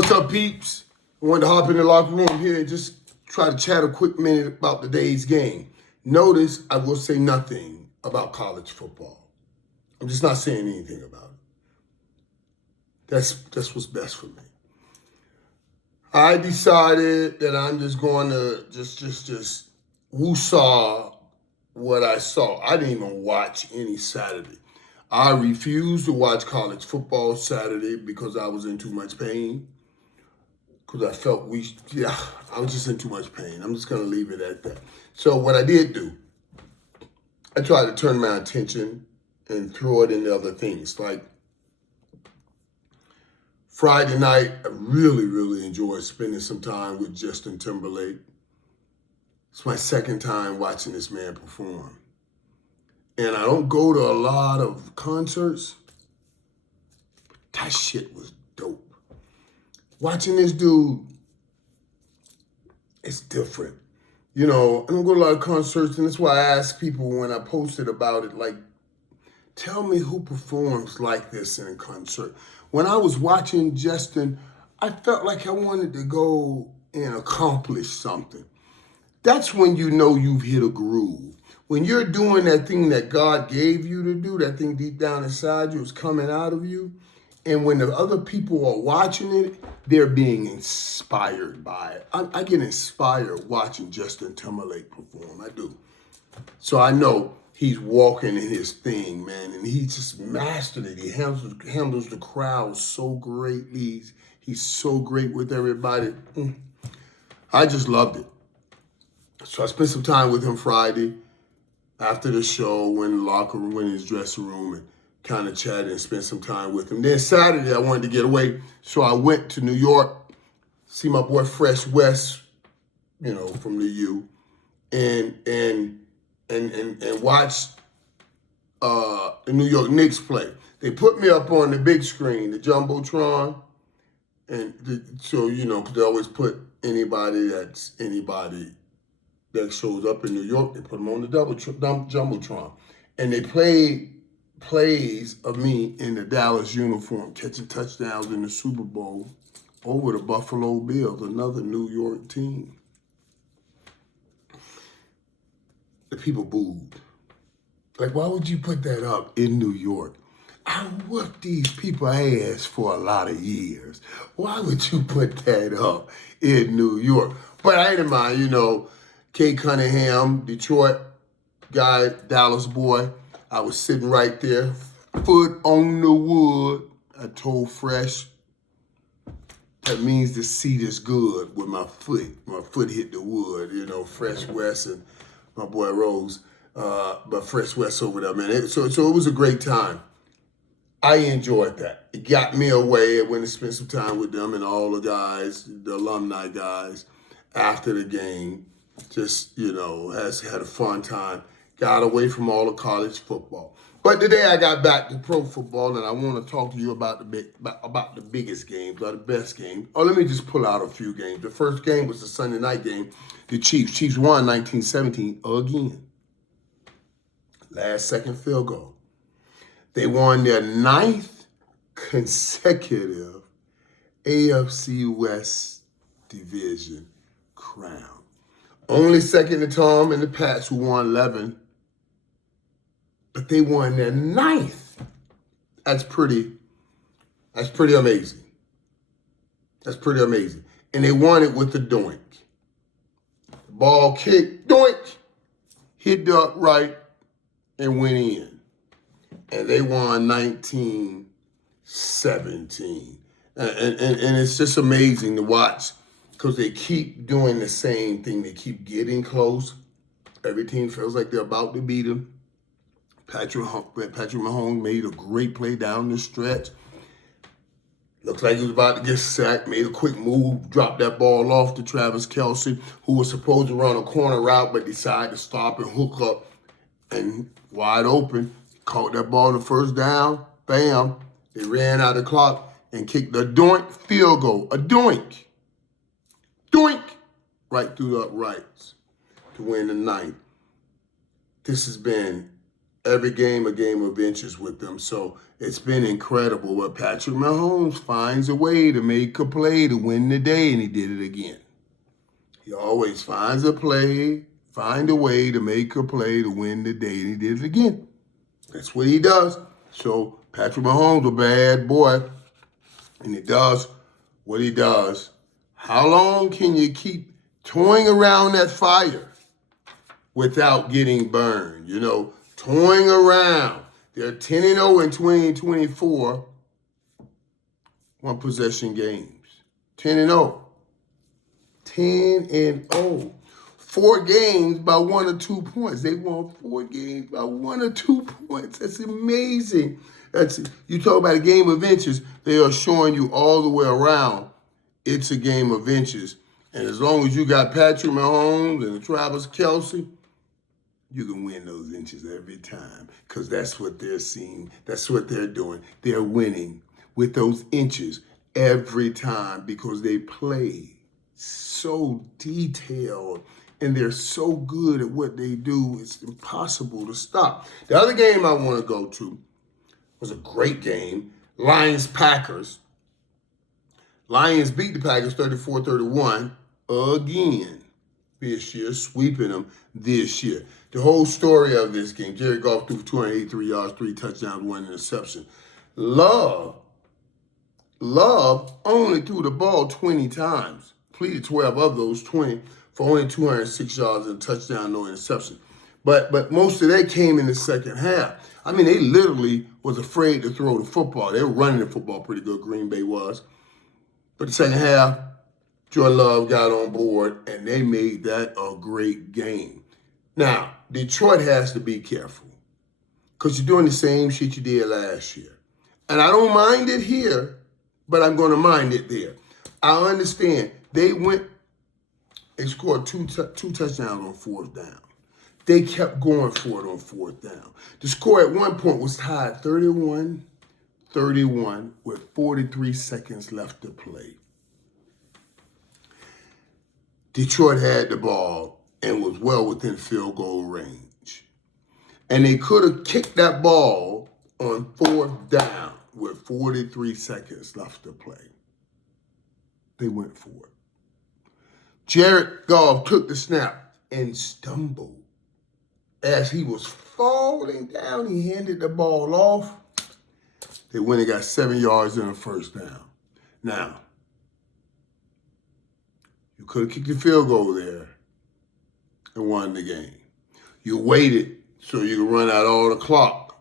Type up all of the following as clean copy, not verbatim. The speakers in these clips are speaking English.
What's up, peeps? I wanted to hop in the locker room here and just try to chat a quick minute about today's game. Notice I will say nothing about college football. I'm just not saying anything about it. That's what's best for me. I decided that I'm just going to just woo-saw what I saw. I didn't even watch any Saturday. I refused to watch college football Saturday because I was in too much pain. Because I felt I was just in too much pain. I'm just going to leave it at that. So what I did do, I tried to turn my attention and throw it into other things. Like Friday night, I really enjoyed spending some time with Justin Timberlake. It's my second time watching this man perform. And I don't go to a lot of concerts. That shit was dope. Watching this dude, it's different. You know, I don't go to a lot of concerts, and that's why I ask people when I posted about it, like, tell me who performs like this in a concert. When I was watching Justin, I felt like I wanted to go and accomplish something. That's when you know you've hit a groove. When you're doing that thing that God gave you to do, that thing deep down inside you is coming out of you, and when the other people are watching it, they're being inspired by it. I get inspired watching Justin Timberlake perform. I do. So I know he's walking in his thing, man, and he just mastered it. He handles the crowd so greatly. He's so great with everybody. I just loved it. So I spent some time with him Friday after the show, went in the locker room, went in his dressing room, and kind of chatted and spent some time with him. Then Saturday, I wanted to get away, so I went to New York, see my boy Fresh West, you know, from the U, and watch the New York Knicks play. They put me up on the big screen, the Jumbotron, so, you know, because they always put anybody that shows up in New York, they put them on the Jumbotron. And they played plays of me in the Dallas uniform, catching touchdowns in the Super Bowl over the Buffalo Bills, another New York team. The people booed. Like, why would you put that up in New York? I whooped these people ass for a lot of years. Why would you put that up in New York? But I didn't mind, you know, Kay Cunningham, Detroit guy, Dallas boy. I was sitting right there, foot on the wood. I told Fresh, that means the seat is good with my foot. My foot hit the wood, you know, Fresh West and my boy Rose. But Fresh West over there, man. So it was a great time. I enjoyed that. It got me away. I went and spent some time with them and all the guys, the alumni guys, after the game. Just, you know, had a fun time. Got away from all the college football. But today I got back to pro football, and I want to talk to you about the biggest games, or the best games. Oh, let me just pull out a few games. The first game was the Sunday night game. The Chiefs. Chiefs won 19-17 again. Last second field goal. They won their 9th consecutive AFC West division crown. Only second to Tom and the Pats, who won 11. But they won their 9th. That's pretty amazing. That's pretty amazing. And they won it with the doink. The ball kicked, doink, hit the upright, and went in. And they won 19-17. And it's just amazing to watch because they keep doing the same thing. They keep getting close. Every team feels like they're about to beat them. Patrick Mahomes made a great play down the stretch. Looked like he was about to get sacked, made a quick move, dropped that ball off to Travis Kelce, who was supposed to run a corner route, but decided to stop and hook up. And wide open, caught that ball the first down, bam. They ran out the clock and kicked a doink field goal. A doink. Doink! Right through the uprights to win the 9th. This has been every game a game of inches with them. So it's been incredible. But Patrick Mahomes finds a way to make a play to win the day, and he did it again. He always finds a play, find a way to make a play to win the day, and he did it again. That's what he does. So Patrick Mahomes, a bad boy, and he does what he does. How long can you keep toying around that fire without getting burned? You know, toying around. They're 10-0 in 2024, one-possession games. 10-0. 10-0. 4 games by 1 or 2 points. They won 4 games by 1 or 2 points. That's amazing. You talk about a game of inches. They are showing you all the way around. It's a game of inches. And as long as you got Patrick Mahomes and Travis Kelce, you can win those inches every time, because that's what they're seeing. That's what they're doing. They're winning with those inches every time because they play so detailed and they're so good at what they do. It's impossible to stop. The other game I want to go to was a great game. Lions-Packers. Lions beat the Packers 34-31 again this year, sweeping them this year. The whole story of this game, Jared Goff threw for 283 yards, 3 touchdowns, 1 interception. Love only threw the ball 20 times, completed 12 of those 20 for only 206 yards and a touchdown, no interception. But most of that came in the second half. I mean, they literally was afraid to throw the football. They were running the football pretty good, Green Bay was. But the second half, Jordan Love got on board, and they made that a great game. Now, Detroit has to be careful because you're doing the same shit you did last year. And I don't mind it here, but I'm going to mind it there. I understand. They scored two touchdowns on 4th down. They kept going for it on 4th down. The score at one point was tied 31-31 with 43 seconds left to play. Detroit had the ball and was well within field goal range. And they could have kicked that ball on 4th down with 43 seconds left to play. They went for it. Jared Goff took the snap and stumbled. As he was falling down, he handed the ball off. They went and got 7 yards and a 1st down. Now, you could have kicked the field goal there and won the game. You waited so you could run out all the clock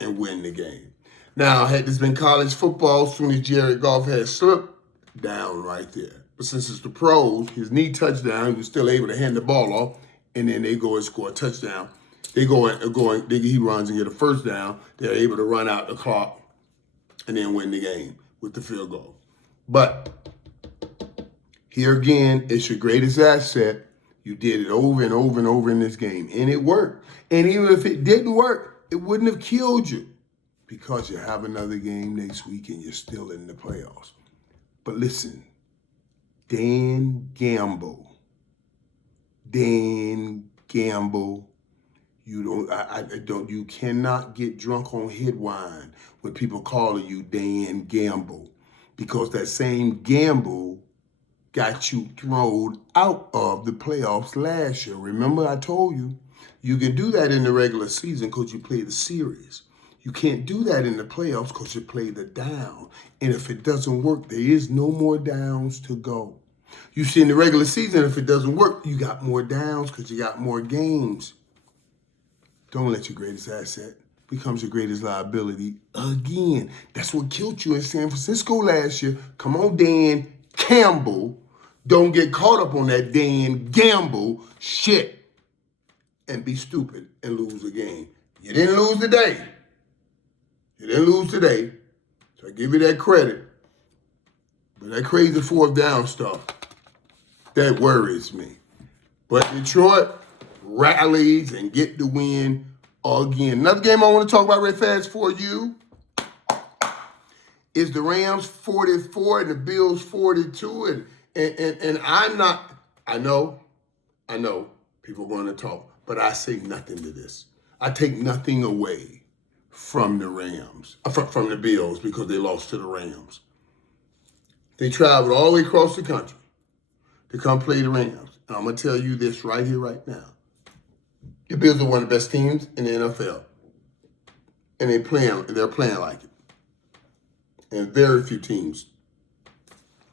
and win the game. Now, had this been college football, as soon as Jared Goff had slipped, down right there. But since it's the pros, his knee touchdown, he was still able to hand the ball off, and then they go and score a touchdown. He runs and get a 1st down. They're able to run out the clock and then win the game with the field goal. But here again, it's your greatest asset. You did it over and over and over in this game, and it worked. And even if it didn't work, it wouldn't have killed you because you have another game next week and you're still in the playoffs. But listen, Dan Gamble, you cannot get drunk on head wine when people calling you Dan Gamble, because that same Gamble got you thrown out of the playoffs last year. Remember, I told you, you can do that in the regular season because you play the series. You can't do that in the playoffs because you play the down. And if it doesn't work, there is no more downs to go. You see, in the regular season, if it doesn't work, you got more downs because you got more games. Don't let your greatest asset becomes your greatest liability again. That's what killed you in San Francisco last year. Come on, Dan Campbell. Don't get caught up on that Dan Gamble shit and be stupid and lose a game. You didn't lose today. So I give you that credit. But that crazy 4th down stuff, that worries me. But Detroit rallies and get the win again. Another game I want to talk about real fast for you is the Rams 44 and the Bills 42. And I know people are going to talk, but I say nothing to this. I take nothing away from the Rams, from the Bills, because they lost to the Rams. They traveled all the way across the country to come play the Rams. And I'm going to tell you this right here, right now. The Bills are one of the best teams in the NFL. And they're playing like it. And very few teams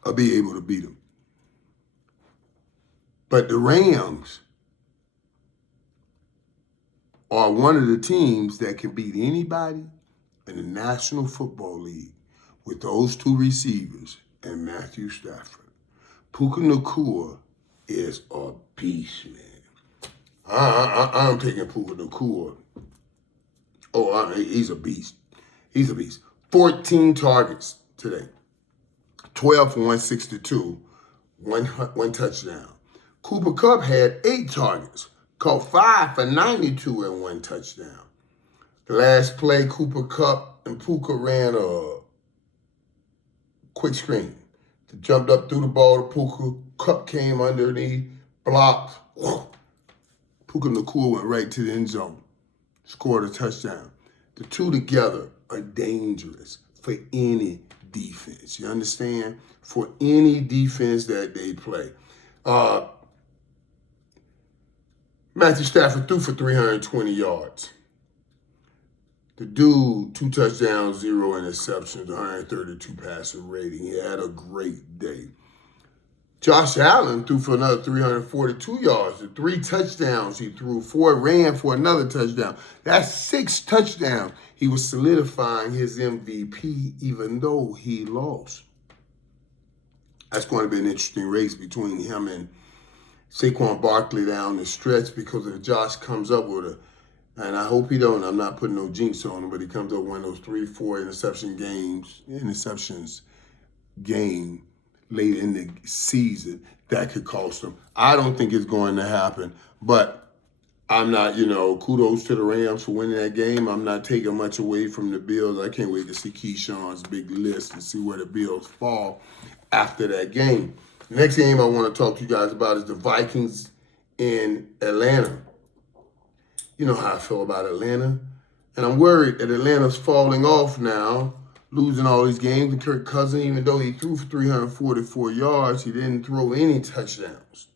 will be able to beat them. But the Rams are one of the teams that can beat anybody in the National Football League with those two receivers and Matthew Stafford. Puka Nacua is a beast, man. I'm taking Puka Nacua. Oh, he's a beast. He's a beast. 14 targets today. 12 for 162. One touchdown. Cooper Kupp had 8 targets. Caught 5 for 92 and 1 touchdown. The last play, Cooper Kupp and Puka ran a quick screen. They jumped up through the ball to Puka. Kupp came underneath, blocked. Puka Nacua went right to the end zone. Scored a touchdown. The two together are dangerous for any defense. You understand? For any defense that they play. Matthew Stafford threw for 320 yards. The dude, 2 touchdowns, 0 interceptions, 132 passer rating. He had a great day. Josh Allen threw for another 342 yards. The 3 touchdowns he threw, 4 ran for another touchdown. That's 6 touchdowns. He was solidifying his MVP even though he lost. That's going to be an interesting race between him and Saquon Barkley down the stretch, because if Josh comes up with and I hope he don't, I'm not putting no jinx on him, but he comes up with one of those 3-4 interceptions game late in the season, that could cost him. I don't think it's going to happen, but I'm not, kudos to the Rams for winning that game. I'm not taking much away from the Bills. I can't wait to see Keyshawn's big list and see where the Bills fall after that game. The next game I want to talk to you guys about is the Vikings in Atlanta. You know how I feel about Atlanta. And I'm worried that Atlanta's falling off now, losing all these games. And Kirk Cousins, even though he threw for 344 yards, he didn't throw any touchdowns.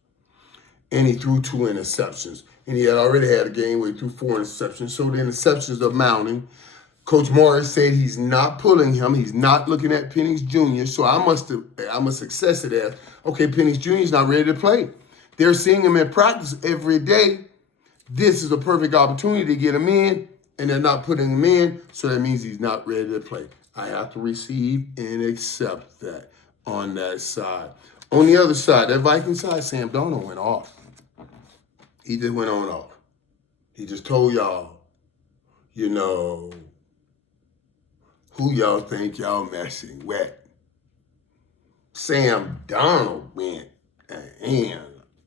And he threw 2 interceptions. And he had already had a game where he threw 4 interceptions. So the interceptions are mounting. Coach Morris said he's not pulling him. He's not looking at Penix Jr. So I must assess it as, okay, Penix Jr. is not ready to play. They're seeing him in practice every day. This is a perfect opportunity to get him in, and they're not putting him in, so that means he's not ready to play. I have to receive and accept that on that side. On the other side, that Viking side, Sam Darnold went off. He just went on off. He just told y'all, who y'all think y'all messing with. Sam Darnold went and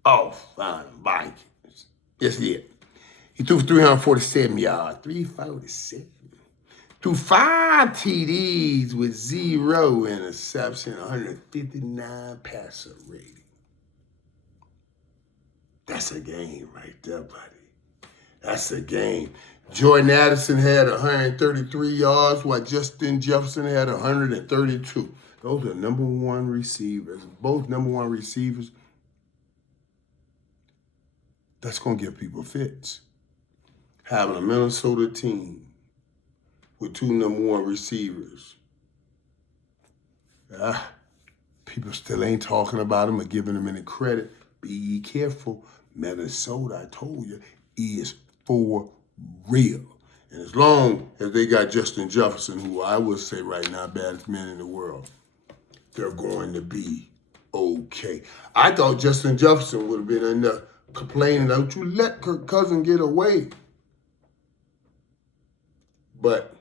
off on Vikings. Yes, he did. He threw for 347 yards, 347. Threw 5 TDs with 0 interception, 159 passer rating. That's a game right there, buddy. That's a game. Jordan Addison had 133 yards, while Justin Jefferson had 132. Those are number 1 receivers. Both number 1 receivers. That's going to give people fits. Having a Minnesota team with 2 number 1 receivers. People still ain't talking about them or giving them any credit. Be careful. Minnesota, I told you, is for real. And as long as they got Justin Jefferson, who I would say right now, baddest man in the world, they're going to be okay. I thought Justin Jefferson would have been in there complaining, don't you let Kirk Cousins get away. But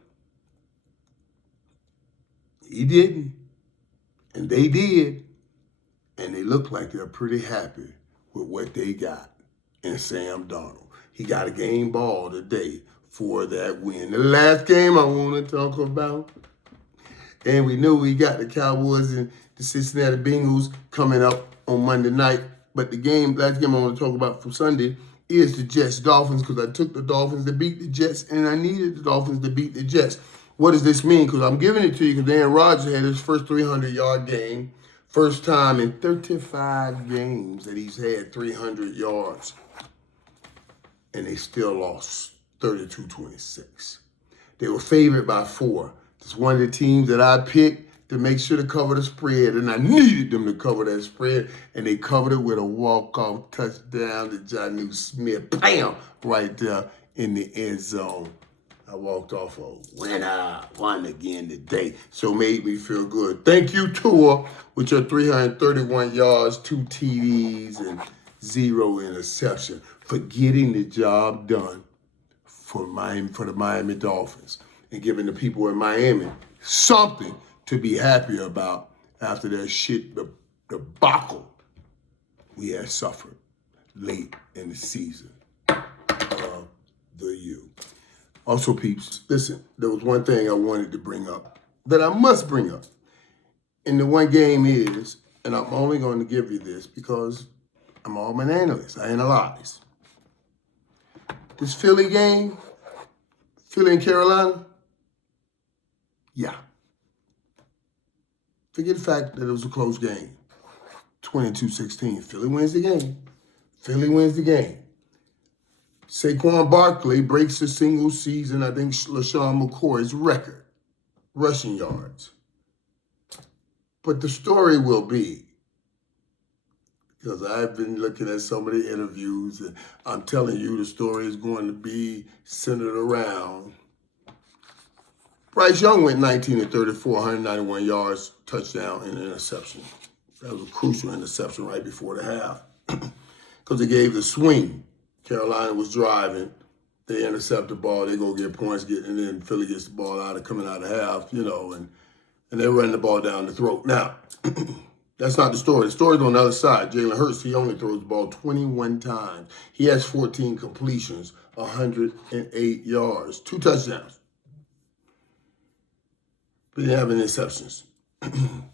he didn't. And they did. And they look like they're pretty happy with what they got in Sam Darnold. He got a game ball today for that win. The last game I want to talk about, and we knew we got the Cowboys and the Cincinnati Bengals coming up on Monday night, but the last game I want to talk about from Sunday is the Jets Dolphins, because I took the Dolphins to beat the Jets, and I needed the Dolphins to beat the Jets. What does this mean? Because I'm giving it to you because Aaron Rodgers had his first 300-yard game. First time in 35 games that he's had 300 yards. And they still lost 32-26. They were favored by 4. It's one of the teams that I picked to make sure to cover the spread, and I needed them to cover that spread, and they covered it with a walk-off touchdown to Jonnu Smith. Bam! Right there in the end zone. I walked off a winner, won again today. So made me feel good. Thank you, Tua, with your 331 yards, 2 TDs, and 0 interception for getting the job done for the Miami Dolphins and giving the people in Miami something to be happy about after that shit, the debacle we had suffered late in the season of the year. Also, peeps, listen, there was one thing I wanted to bring up that I must bring up. And the one game is, and I'm only going to give you this because I'm an analyst. I analyze. This Philly game, Philly and Carolina, yeah. Forget the fact that it was a close game. 22-16. Philly wins the game. Philly wins the game. Saquon Barkley breaks the single season, I think, LaShawn McCoy's record, rushing yards. But the story will be, because I've been looking at some of the interviews, and I'm telling you the story is going to be centered around. Bryce Young went 19-34, 191 yards, touchdown, and interception. That was a crucial interception right before the half because it gave the swing. Carolina was driving. They intercept the ball. They go get points, and then Philly gets the ball coming out of half, and they run the ball down the throat. Now, that's not the story. The story's on the other side. Jalen Hurts, he only throws the ball 21 times. He has 14 completions, 108 yards, 2 touchdowns. But he didn't have any interceptions.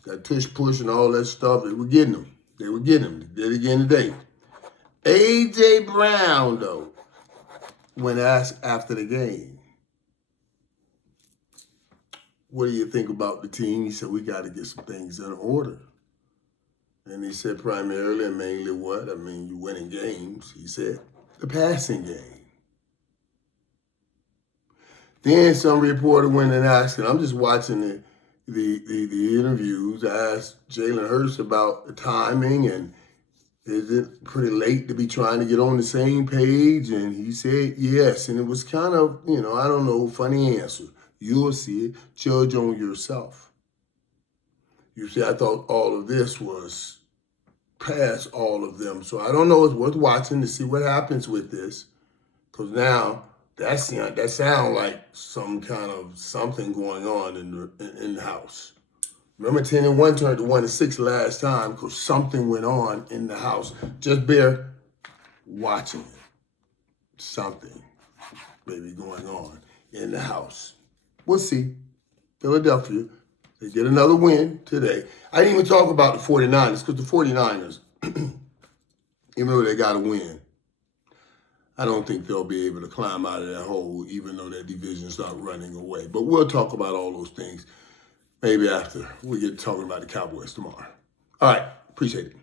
That tush push and all that stuff, they were getting them. They did it again today. A.J. Brown, though, when asked after the game, what do you think about the team? He said, we got to get some things in order. And he said primarily and mainly what? I mean, you winning games. He said, the passing game. Then some reporter went and asked, and I'm just watching the interviews. I asked Jalen Hurts about the timing and is it pretty late to be trying to get on the same page? And he said yes. And it was kind of, I don't know, funny answer. You'll see it. Judge on yourself. You see, I thought all of this was past all of them. So I don't know. It's worth watching to see what happens with this. Because now that sounds like some kind of something going on in the house. Remember 10-1 turned to 1-6 last time because something went on in the house. Just bear watching it. Something maybe going on in the house. We'll see. Philadelphia, they get another win today. I didn't even talk about the 49ers because the 49ers, even though they got a win, I don't think they'll be able to climb out of that hole even though that division start running away. But we'll talk about all those things maybe after we get talking about the Cowboys tomorrow. All right. Appreciate it.